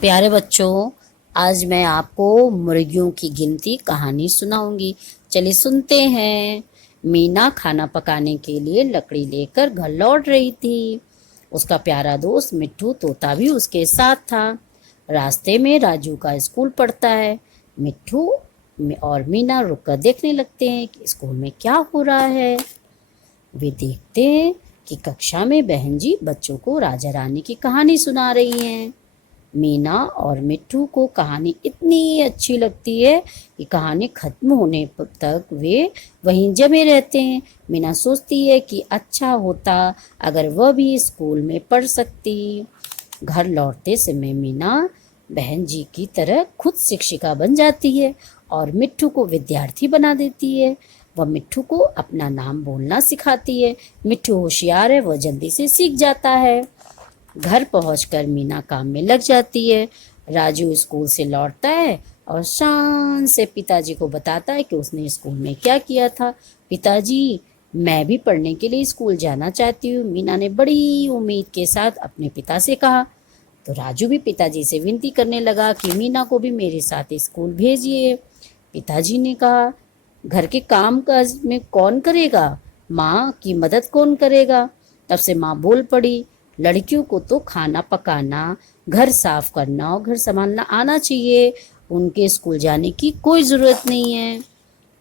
प्यारे बच्चों, आज मैं आपको मुर्गियों की गिनती कहानी सुनाऊंगी। चलिए सुनते हैं। मीना खाना पकाने के लिए लकड़ी लेकर घर लौट रही थी। उसका प्यारा दोस्त मिट्ठू तोता भी उसके साथ था। रास्ते में राजू का स्कूल पड़ता है। मिट्ठू और मीना रुककर देखने लगते हैं कि स्कूल में क्या हो रहा है। वे देखते हैं कि कक्षा में बहन जी बच्चों को राजा रानी की कहानी सुना रही हैं। मीना और मिट्ठू को कहानी इतनी अच्छी लगती है कि कहानी खत्म होने तक वे वहीं जमे रहते हैं। मीना सोचती है कि अच्छा होता अगर वह भी स्कूल में पढ़ सकती। घर लौटते समय मीना बहन जी की तरह खुद शिक्षिका बन जाती है और मिट्ठू को विद्यार्थी बना देती है। वह मिट्ठू को अपना नाम बोलना सिखाती है। मिट्ठू होशियार है, वह जल्दी से सीख जाता है। घर पहुंचकर मीना काम में लग जाती है। राजू स्कूल से लौटता है और शान से पिताजी को बताता है कि उसने स्कूल में क्या किया था। पिताजी, मैं भी पढ़ने के लिए स्कूल जाना चाहती हूँ, मीना ने बड़ी उम्मीद के साथ अपने पिता से कहा। तो राजू भी पिताजी से विनती करने लगा कि मीना को भी मेरे साथ स्कूल भेजिए। पिताजी ने कहा, घर के काम काज में कौन करेगा, माँ की मदद कौन करेगा। तब से माँ बोल पड़ी, लड़कियों को तो खाना पकाना, घर साफ करना और घर संभालना आना चाहिए, उनके स्कूल जाने की कोई ज़रूरत नहीं है।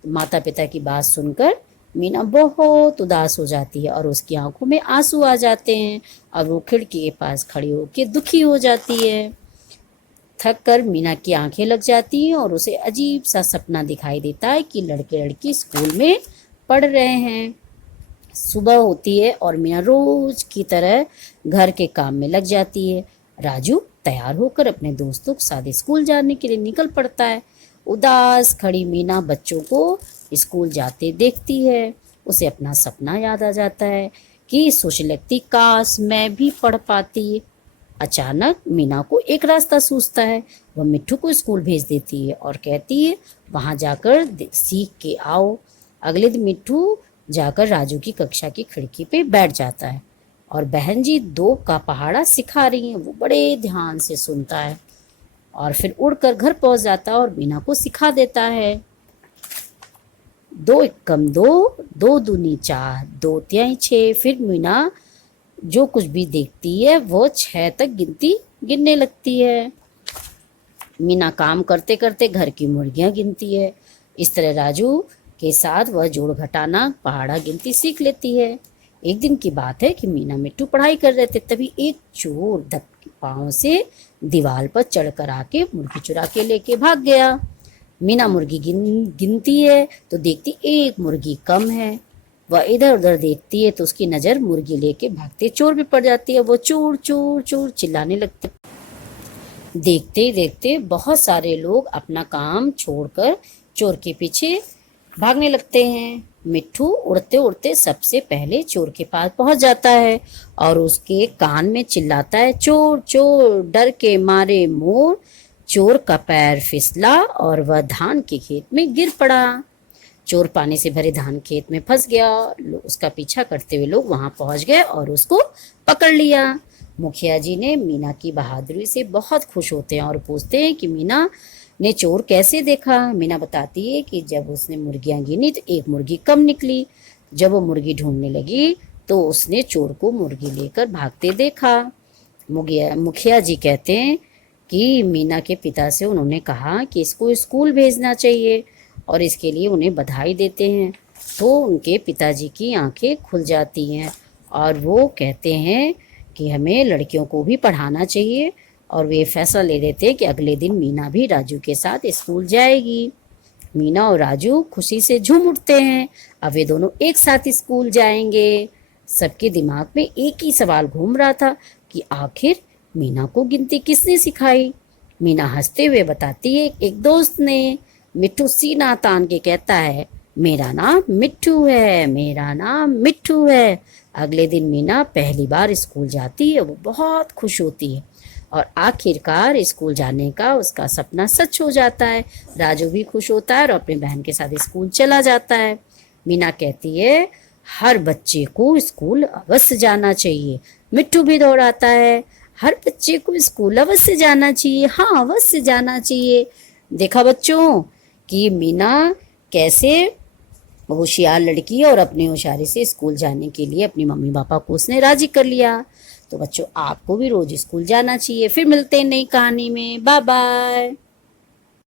माता पिता की बात सुनकर मीना बहुत उदास हो जाती है और उसकी आंखों में आंसू आ जाते हैं और वो खिड़की के पास खड़ी होकर दुखी हो जाती है। थक कर मीना की आंखें लग जाती हैं और उसे अजीब सा सपना दिखाई देता है कि लड़के लड़की स्कूल में पढ़ रहे हैं। सुबह होती है और मीना रोज की तरह घर के काम में लग जाती है। राजू तैयार होकर अपने दोस्तों के साथ स्कूल जाने के लिए निकल पड़ता है। उदास खड़ी मीना बच्चों को स्कूल जाते देखती है। उसे अपना सपना याद आ जाता है कि सोचने लगती, काश मैं भी पढ़ पाती। अचानक मीना को एक रास्ता सूझता है। वह मिट्ठू को स्कूल भेज देती है और कहती है, वहां जाकर सीख के आओ। अगले दिन मिट्ठू जाकर राजू की कक्षा की खिड़की पे बैठ जाता है और बहन जी दो का पहाड़ा सिखा रही हैं। वो बड़े ध्यान से सुनता है और फिर उड़कर घर पहुंच जाता है और मीना को सिखा देता है। दो एकम दो, दो दूनी चार, दो तिहाई छः। फिर मीना जो कुछ भी देखती है वो 6 तक गिनने लगती है। मीना काम करते करते घर की मुर्गियां गिनती है। इस तरह राजू के साथ वह जोड़ घटाना पहाड़ा गिनती सीख लेती है। एक दिन की बात है कि मीना मिट्टू पढ़ाई कर रहे थे, तभी एक चोर दब पांव से दीवार पर चढ़कर आके मुर्गी चुरा के लेके भाग गया। मीना मुर्गी गिनती है तो देखती एक मुर्गी कम है। वह इधर उधर देखती है तो उसकी नजर मुर्गी लेके भागते चोर पे पड़ जाती है। वो चोर चोर चोर चिल्लाने लगते। देखते ही देखते बहुत सारे लोग अपना काम छोड़कर चोर के पीछे भागने लगते हैं। मिट्ठू उड़ते उड़ते सबसे पहले चोर के पास पहुंच जाता है और उसके कान में चिल्लाता है, चोर चोर डर के मारे मोर। चोर का पैर फिसला और वह धान के खेत में गिर पड़ा। चोर पानी से भरे धान खेत में फंस गया। उसका पीछा करते हुए लोग वहां पहुंच गए और उसको पकड़ लिया। मुखिया जी ने मीना की बहादुरी से बहुत खुश होते हैं और पूछते हैं कि मीना ने चोर कैसे देखा। मीना बताती है कि जब उसने मुर्गियां गिनी तो एक मुर्गी कम निकली। जब वो मुर्गी ढूंढने लगी तो उसने चोर को मुर्गी लेकर भागते देखा। मुखिया जी कहते हैं कि मीना के पिता से उन्होंने कहा कि इसको स्कूल भेजना चाहिए और इसके लिए उन्हें बधाई देते हैं। तो उनके पिताजी की आंखें खुल जाती हैं और वो कहते हैं कि हमें लड़कियों को भी पढ़ाना चाहिए और वे फैसला ले लेते हैं कि अगले दिन मीना भी राजू के साथ स्कूल जाएगी। मीना और राजू खुशी से झूम उठते हैं। अब वे दोनों एक साथ स्कूल जाएंगे। सबके दिमाग में एक ही सवाल घूम रहा था कि आखिर मीना को गिनती किसने सिखाई। मीना हंसते हुए बताती है, एक दोस्त ने। मिट्ठू सीना तान के कहता है, मेरा नाम मिट्ठू है, मेरा नाम मिट्ठू है। अगले दिन मीना पहली बार स्कूल जाती है। वो बहुत खुश होती है और आखिरकार स्कूल जाने का उसका सपना सच हो जाता है। राजू भी खुश होता है और अपनी बहन के साथ स्कूल चला जाता है। मीना कहती है, हर बच्चे को स्कूल अवश्य जाना चाहिए। मिट्ठू भी दौड़ाता है, हर बच्चे को स्कूल अवश्य जाना चाहिए। हाँ, अवश्य जाना चाहिए। देखा बच्चों कि मीना कैसे होशियार लड़की है और अपनी होशियारी से स्कूल जाने के लिए अपनी मम्मी पापा को उसने राजी कर लिया। तो बच्चों आपको भी रोज स्कूल जाना चाहिए। फिर मिलते हैं नई कहानी में। Bye bye.